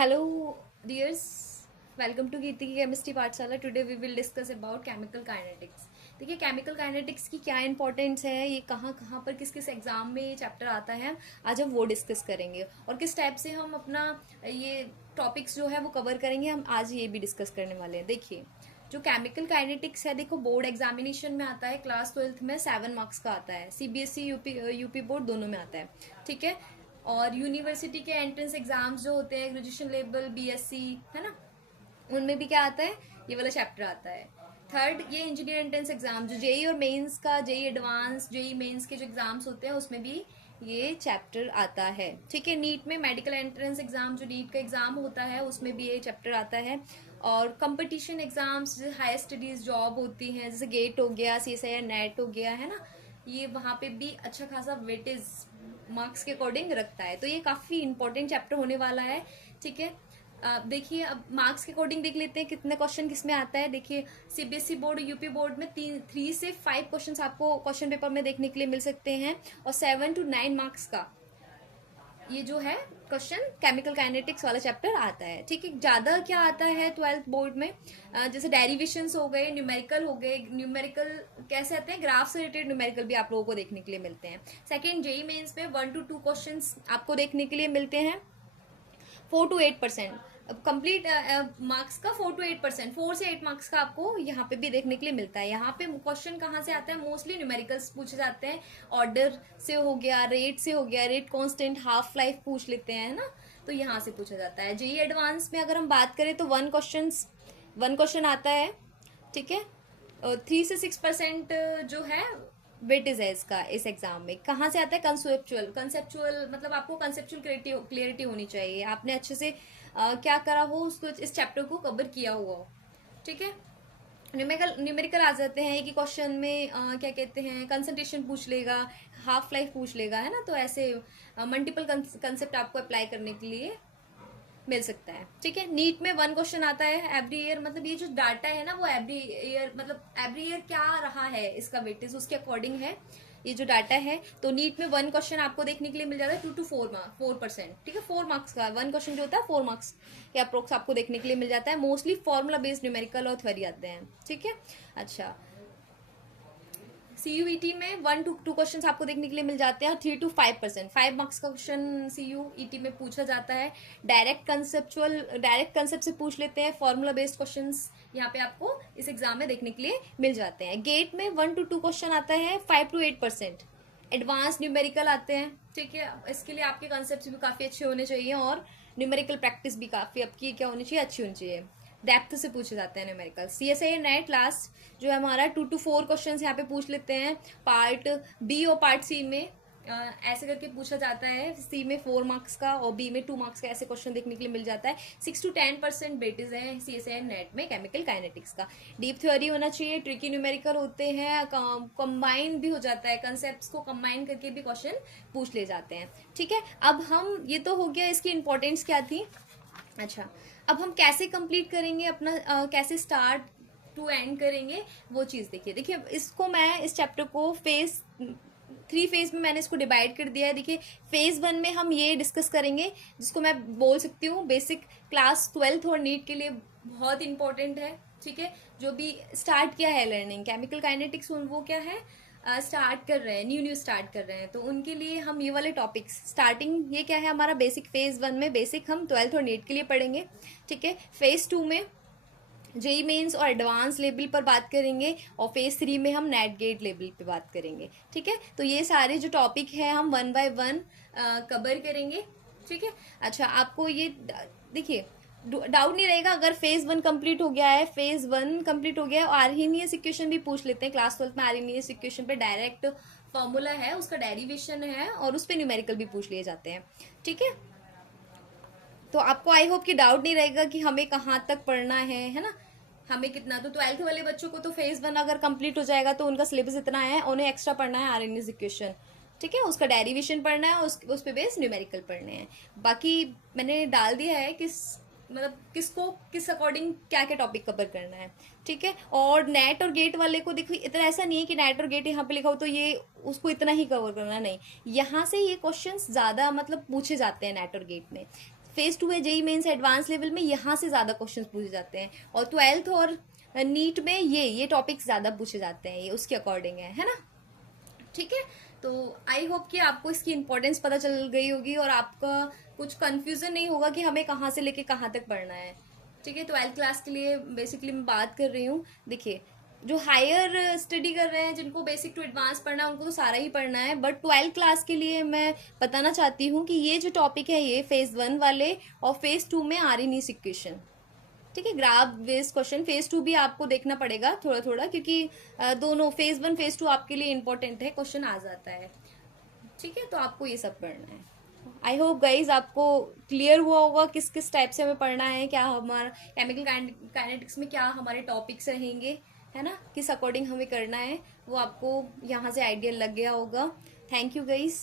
Hello, dears. Welcome to Kirti की chemistry पाठशाला. Today we will discuss about chemical kinetics. देखिए chemical kinetics की क्या इंपॉर्टेंस है, ये कहाँ कहाँ पर किस किस एग्जाम में ये चैप्टर आता है, आज हम वो डिस्कस करेंगे. और किस टाइप से हम अपना ये टॉपिक्स जो है वो कवर करेंगे, हम आज ये भी डिस्कस करने वाले हैं. देखिए जो केमिकल काइनेटिक्स है, देखो बोर्ड एग्जामिनेशन में आता है, क्लास 12th में 7 मार्क्स का आता है, सीबीएसई यूपी बोर्ड दोनों में आता है. ठीक है. और यूनिवर्सिटी के एंट्रेंस एग्जाम्स जो होते हैं, ग्रेजुएशन लेवल बीएससी है ना, उनमें भी क्या आता है, ये वाला चैप्टर आता है. थर्ड, ये इंजीनियर एंट्रेंस एग्जाम जो जेई और मेंस का, जेई एडवांस, जेई मेंस के जो एग्जाम्स होते हैं उसमें भी ये चैप्टर आता है. ठीक है. नीट में मेडिकल एंट्रेंस एग्जाम जो नीट का एग्जाम होता है उसमें भी ये चैप्टर आता है. और कंपटीशन एग्जाम्स जैसे हायर स्टडीज जॉब होती हैं, जैसे गेट हो गया, सीएसआईआर नेट हो गया है ना, ये वहाँ पे भी अच्छा खासा वेटेज मार्क्स के अकॉर्डिंग रखता है. तो ये काफी इंपॉर्टेंट चैप्टर होने वाला है. ठीक है. देखिए अब मार्क्स के अकॉर्डिंग देख लेते हैं कितने क्वेश्चन किस में आता है. देखिए सीबीएसई बोर्ड, यूपी बोर्ड में 3 से 5 क्वेश्चन आपको क्वेश्चन पेपर में देखने के लिए मिल सकते हैं. और 7 to 9 मार्क्स का ये जो है क्वेश्चन केमिकल काइनेटिक्स वाला चैप्टर आता है. ठीक है. ज्यादा क्या आता है 12th बोर्ड में, जैसे डेरिवेशंस हो गए, न्यूमेरिकल हो गए. न्यूमेरिकल कैसे आते हैं, ग्राफ से रिलेटेड न्यूमेरिकल भी आप लोगों को देखने के लिए मिलते हैं. सेकंड, जेई मेंस में 1 to 2 क्वेश्चन आपको देखने के लिए मिलते हैं. 4 to 8%. कंप्लीट मार्क्स का 4 to 8%, 4 से 8 मार्क्स का आपको यहाँ पे भी देखने के लिए मिलता है. यहाँ पे क्वेश्चन कहाँ से आता है, मोस्टली न्यूमेरिकल्स पूछे जाते हैं. ऑर्डर से हो गया, रेट से हो गया, रेट कांस्टेंट, हाफ लाइफ पूछ लेते हैं ना, तो यहाँ से पूछा जाता है. जेई एडवांस में अगर हम बात करें तो वन क्वेश्चन आता है. ठीक है. 3 से 6% जो है वेटेज है इसका, इस एग्जाम में. कहाँ से आता है, कंसेप्चुअल मतलब आपको कंसेप्चुअल क्लियरिटी होनी चाहिए, आपने अच्छे से क्या करा हो, उसको इस चैप्टर को कवर किया हुआ हो. ठीक है. न्यूमेरिकल आ जाते हैं कि क्वेश्चन में क्या कहते हैं, कंसंट्रेशन पूछ लेगा, हाफ लाइफ पूछ लेगा है ना, तो ऐसे मल्टीपल कंसेप्ट आपको अप्लाई करने के लिए मिल सकता है. ठीक है. नीट में 1 क्वेश्चन आता है एवरी ईयर, मतलब ये जो डाटा है ना वो एवरी ईयर, मतलब एवरी ईयर क्या रहा है इसका वेटेज, उसके अकॉर्डिंग है ये जो डाटा है. तो नीट में 1 क्वेश्चन आपको देखने के लिए मिल जाता है 2 to 4%. ठीक है. 4 मार्क्स का 1 क्वेश्चन जो होता है 4 मार्क्स के अप्रोक्स आपको देखने के लिए मिल जाता है. मोस्टली फॉर्मूला बेस्ड न्यूमेरिकल और थ्योरी आते हैं. ठीक है. अच्छा, सीयूईटी में 1 to 2 क्वेश्चन आपको देखने के लिए मिल जाते हैं. 3 to 5%, 5 मार्क्स का क्वेश्चन सीयूईटी में पूछा जाता है. डायरेक्ट कंसेप्ट से पूछ लेते हैं. फॉर्मूला बेस्ड क्वेश्चन यहाँ पे आपको इस एग्जाम में देखने के लिए मिल जाते हैं. गेट में 1 to 2 क्वेश्चन आता है. 5 to 8% एडवांस न्यूमेरिकल आते हैं. ठीक है. इसके लिए आपके कंसेप्ट भी काफी अच्छे होने चाहिए और न्यूमेरिकल प्रैक्टिस भी काफी आपकी क्या होनी चाहिए, अच्छी होनी चाहिए. डेप्थ से पूछे जाते हैं न्यूमेरिकल. सीएसआई नेट लास्ट जो है हमारा 2 to 4 क्वेश्चन यहाँ पे पूछ लेते हैं. पार्ट बी और पार्ट सी में ऐसे करके पूछा जाता है. सी में 4 मार्क्स का और बी में 2 मार्क्स का ऐसे क्वेश्चन देखने के लिए मिल जाता है. 6 to 10% बेटेज है सीएसआई नेट में केमिकल काइनेटिक्स का. डीप थ्योरी होना चाहिए, ट्रिकी न्यूमेरिकल होते हैं, कंबाइन भी हो जाता है, कंसेप्ट को कंबाइन करके भी क्वेश्चन पूछ ले जाते हैं. ठीक है. अब हम, ये तो हो गया इसकी इंपॉर्टेंस क्या थी. अच्छा, अब हम कैसे कंप्लीट करेंगे अपना, कैसे स्टार्ट टू एंड करेंगे वो चीज देखिए. देखिए इसको मैं इस चैप्टर को थ्री फेज में मैंने इसको डिवाइड कर दिया है. देखिए फेज 1 में हम ये डिस्कस करेंगे जिसको मैं बोल सकती हूँ बेसिक, क्लास 12th और नीट के लिए बहुत इंपॉर्टेंट है. ठीक है. जो भी स्टार्ट किया है लर्निंग केमिकल काइनेटिक्स, वो क्या है, स्टार्ट कर रहे हैं, न्यू स्टार्ट कर रहे हैं, तो उनके लिए हम ये वाले टॉपिक्स स्टार्टिंग, ये क्या है हमारा बेसिक. फेज 1 में बेसिक हम 12th और नीट के लिए पढ़ेंगे. ठीक है. फेज 2 में जेई मेंस और एडवांस लेवल पर बात करेंगे और फेज 3 में हम नेट गेट लेवल पे बात करेंगे. ठीक है. तो ये सारे जो टॉपिक है हम 1 by 1 कवर करेंगे. ठीक है. अच्छा, आपको ये देखिए डाउट नहीं रहेगा अगर फेज 1 कंप्लीट हो गया है, फेज 1 कंप्लीट हो गया है. आर्हीनियस इक्वेशन भी पूछ लेते हैं क्लास 12th में. आर्हीनियस इक्वेशन पे डायरेक्ट फॉर्मूला है, उसका डेरिवेशन है और उस पे न्यूमेरिकल भी पूछ लिए जाते हैं. ठीक है. तो आपको आई होप कि डाउट नहीं रहेगा कि हमें कहाँ तक पढ़ना है ना, हमें कितना. तो 12th वाले बच्चों को तो फेज 1 अगर कंप्लीट हो जाएगा तो उनका सिलेबस इतना है, उन्हें एक्स्ट्रा पढ़ना है आरएनएस इक्वेशन. ठीक है. उसका डेरिवेशन पढ़ना है, उस पे बेस न्यूमेरिकल पढ़ने हैं. बाकी मैंने डाल दिया है मतलब किसको किस अकॉर्डिंग क्या क्या टॉपिक कवर करना है. ठीक है. और नेट और गेट वाले को देखो, इतना ऐसा नहीं है कि नेट और गेट यहाँ पे लिखा हो तो ये उसको इतना ही कवर करना, नहीं. यहाँ से ये क्वेश्चंस ज्यादा मतलब पूछे जाते हैं नेट और गेट में. फेज 2 है जेई मेंस एडवांस लेवल में, यहाँ से ज़्यादा क्वेश्चंस पूछे जाते हैं, और 12th और नीट में ये टॉपिक्स ज़्यादा पूछे जाते हैं, ये उसके अकॉर्डिंग है ना। ठीक है, तो आई होप कि आपको इसकी इंपॉर्टेंस पता चल गई होगी और आपका कुछ कंफ्यूजन नहीं होगा कि हमें कहाँ से लेके कहाँ तक पढ़ना है। ठीक है, 12th क्लास के लिए बेसिकली मैं बात कर रही हूँ। देखिए, जो हायर स्टडी कर रहे हैं, जिनको बेसिक टू एडवांस पढ़ना है, उनको तो सारा ही पढ़ना है, बट 12th क्लास के लिए मैं बताना चाहती हूँ कि ये जो टॉपिक है ये फेज 1 वाले और फेज 2 में आ रही नहीं इक्वेशन। ठीक है, ग्राफ बेस्ड क्वेश्चन फेज 2 भी आपको देखना पड़ेगा थोड़ा थोड़ा, क्योंकि दोनों फेज 1 फेज 2 आपके लिए इंपॉर्टेंट है, क्वेश्चन आ जाता है। ठीक है, तो आपको ये सब पढ़ना है। आई होप गाइज आपको क्लियर हुआ होगा किस किस टाइप से हमें पढ़ना है, क्या हमारा केमिकल काइनेटिक्स में क्या हमारे टॉपिक्स रहेंगे, है ना, किस अकॉर्डिंग हमें करना है, वो आपको यहाँ से आइडिया लग गया होगा। Thank you guys.